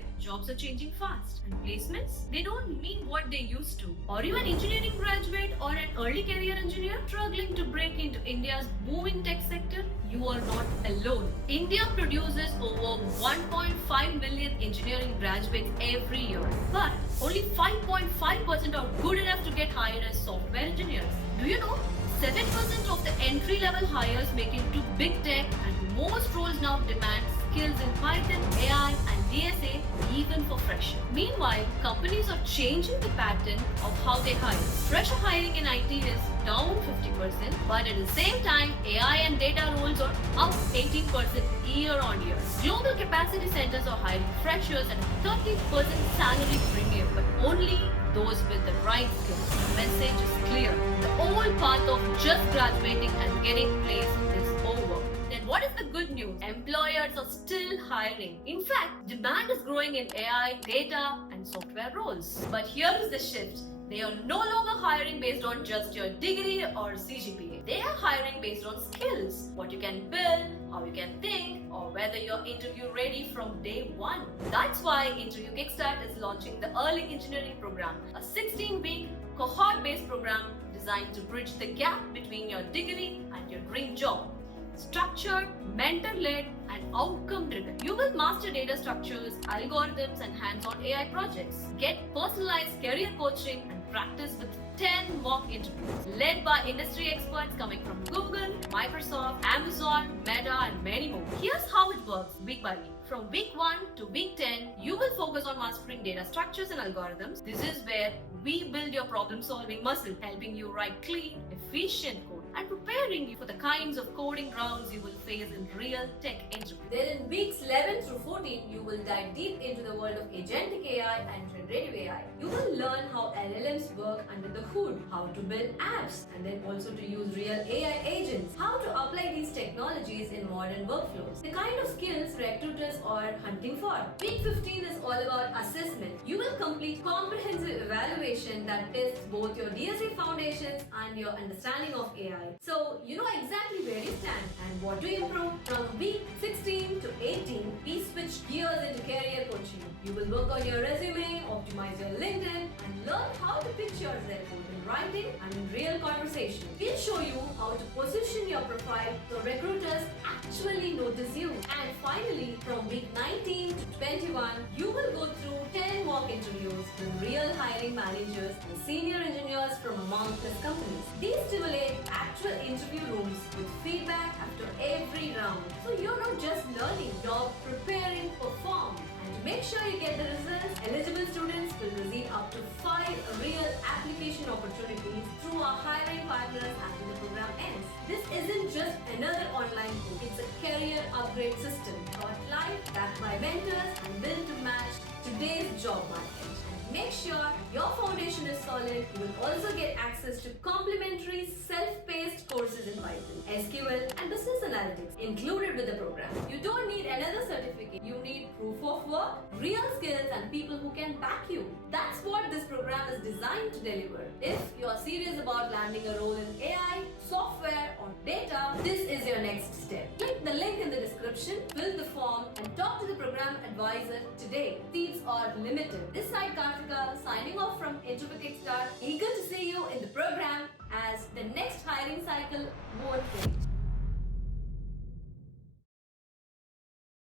everywhere. Jobs are changing fast. And placements? They don't mean what they used to. Are you an engineering graduate or an early career engineer struggling to break into India's booming tech sector? You are not alone. India produces over 1.5 million engineering graduates every year. But only 5.5% are good enough to get hired as software engineers. Do you know? 7% of the entry-level hires make it to big tech, and most roles now demand skills in Python, AI and DSA even for freshers. Meanwhile, companies are changing the pattern of how they hire. Fresher hiring in IT is down 50%, but at the same time, AI and data roles are up 18% year on year. Global capacity centers are hiring freshers at a 30% salary premium, but only those with the right skills. The message is clear. The old path of just graduating and getting placed is over. Then what is the good news? Employers are still hiring. In fact, demand is growing in AI, data, and software roles. But here is the shift. They are no longer hiring based on just your degree or CGPA. They are hiring based on skills, what you can build, how you can think, or whether you're interview ready from day one. That's why Interview Kickstart is launching the Early Engineering Program, a 16-week cohort-based program designed to bridge the gap between your degree and your dream job. Structured, mentor-led, and outcome-driven. You will master data structures, algorithms, and hands-on AI projects. Get personalized career coaching and practice with 10 mock interviews led by industry experts coming from Google, Microsoft, Amazon, Meta, and many more. Here's how it works week by week. From week 1 to week 10, you will focus on mastering data structures and algorithms. This is where we build your problem-solving muscle, helping you write clean, efficient code and preparing you for the kinds of coding rounds you will face in real tech interviews. Then in weeks 11 through 14, you will dive deep into the world of agentic AI and generative AI. You will learn how LLMs work under the hood, how to build apps, and then also to use real AI agents, how to apply these technologies in modern workflows, the kind of skills recruiters are hunting for. Week 15 is all about assessment. You will complete comprehensive evaluation that tests both your DSA foundations and your understanding of AI. So you know exactly where you stand and what to improve. From week 16 to 18, we switch gears into career coaching. You will work on your resume, optimize your LinkedIn, and learn how to pitch yourself both in writing and in real conversation. We'll show you how to position your profile so recruiters actually notice you. And finally, from week 19 to 21, you will go through 10 mock interviews with real hiring managers and senior engineers from among the companies. These stimulate actual interview rooms with feedback after every round. So you're not just learning, you're preparing to perform. And to make sure you get the results, eligible students will receive up to 5 real application opportunities through our hiring partners after the program ends. This isn't just another online course, it's a career upgrade system taught live, backed by mentors, and built to match today's job market. Make sure your foundation is solid. You will also get access to complimentary self-paced courses in Python, SQL and business analytics included with the program. You don't need another certificate. You need proof of work, real skills and people who can back you. That's what this program is designed to deliver. If you are serious about landing a role in AI, software or data, this is your next step. Click the link in the description, fill the form and talk to the program advisor today. Seats are limited. This side signing off from Interview Kickstart. Eager to see you in the program as the next hiring cycle won't wait.